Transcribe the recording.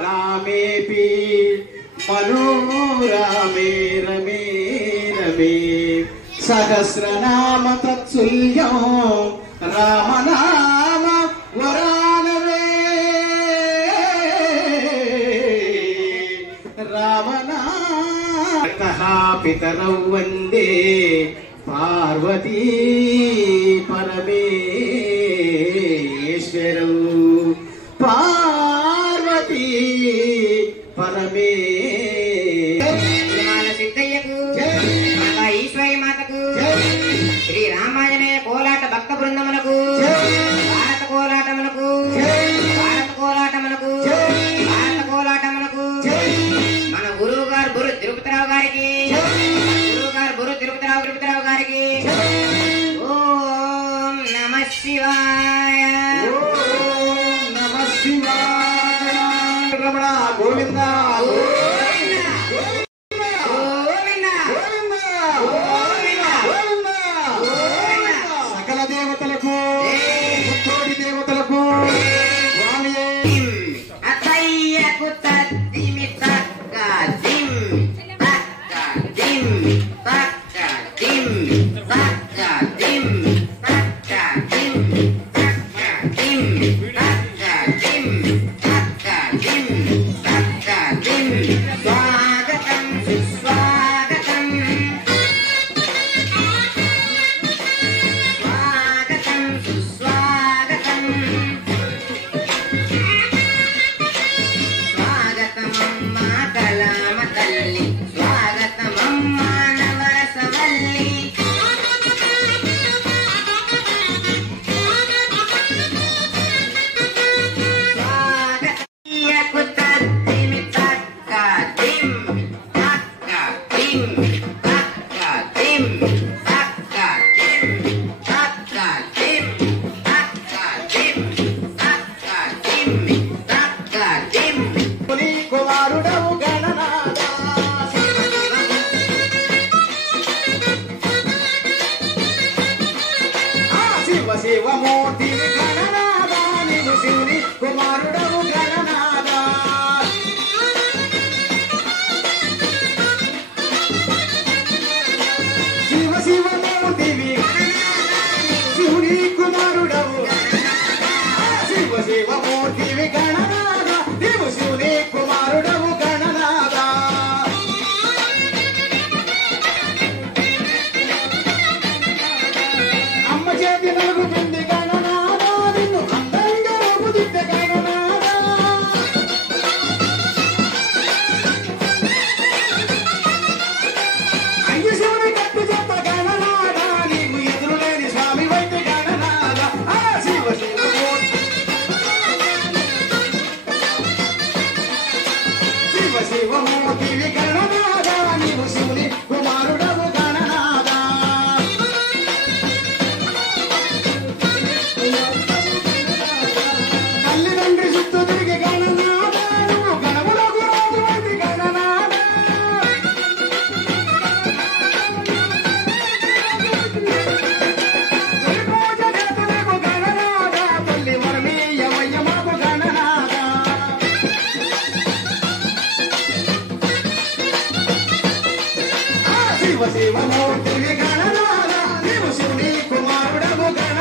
రామేపి మనోరమే రమే రమే సహస్రనామ తత్తుల్యం రామనామ వరానవే రామనామ పితరౌ వందే పార్వతీ పరమేశ్వరౌ పార్వతీ పరమే ఈశ్వరి మాతకు శ్రీ రామాయణే కోలాట భక్త బృందమునకు భారత కోలాటమునకు భారత కోలాటమునకు భారత కోలాటమునకు మన గురువు గారు బుర్రు తిరుపతిరావు గారికి గురువు గారు బుర్రు తిరుపతిరావు గారికి ఓం నమః శివాయ నమః శివాయ రమణ గోవింద సకల దేవతలకు ముత్తోడి దేవతలకు అతయ్యకు తద్దిమి తక్క దిమ్ తక్క దిమ్ తక్క దిమ్ తక్క దిమ్ తక్క దిమ్ తక్క దిమ్ తక్క దిమ్ తక్క దిమ్ తక్క దిమ్ స్వాగతం సుస్వాగతం స్వాగతం సుస్వాగతం స్వాగతమమ్మా కళామ తల్లి స్వాగతమమ్మా నవరసవల్లి స్వాగతయ్యకు తద్దిమి తక్క దిమ్ తక్క దిమ్ తక్క దిమ్ తక్క దిమ్ తక్క దిమ్ తక్క దిమ్ తక్క దిమ్ తక్క దిమ్ ముని కుమారుడవు గణనాథ శివ శివ మూర్తి గణనాథ నీవు శివుని కుమారుడవు గణనాథ శివ శివ మూర్తివి శివుని కుమారుడవు శివ శివ మూర్తివి గణనాథ నీవు శివుని కుమారుడవు గణనాథ అమ్మ చేతి నలుగుతుంది గణనాథ నిన్ను అందంగా ఊపుదిద్దే గణనాథ అయ్య శివుని కట్టు చెప్ప గణనాథ నీకు ఎదురులేని స్వామి వైద్య గణనాథ శివ శివ మూర్తి శివ శివ మూర్తివి గణనాథ నీవు శివుని కుమారుడవు గణనాథ తల్లిదండ్రి చుట్టూ తిరిగి గణనాథ నువ్వు గణములకు రాజువైతి గణనాథ తొలి పూజ చేతులకు గణనాథ తల్లి వరమీయమయ్య మాకు గణనాథ శివ శివ మూర్తివి గణనాథ నీవు శివుని కుమారుడవు గణ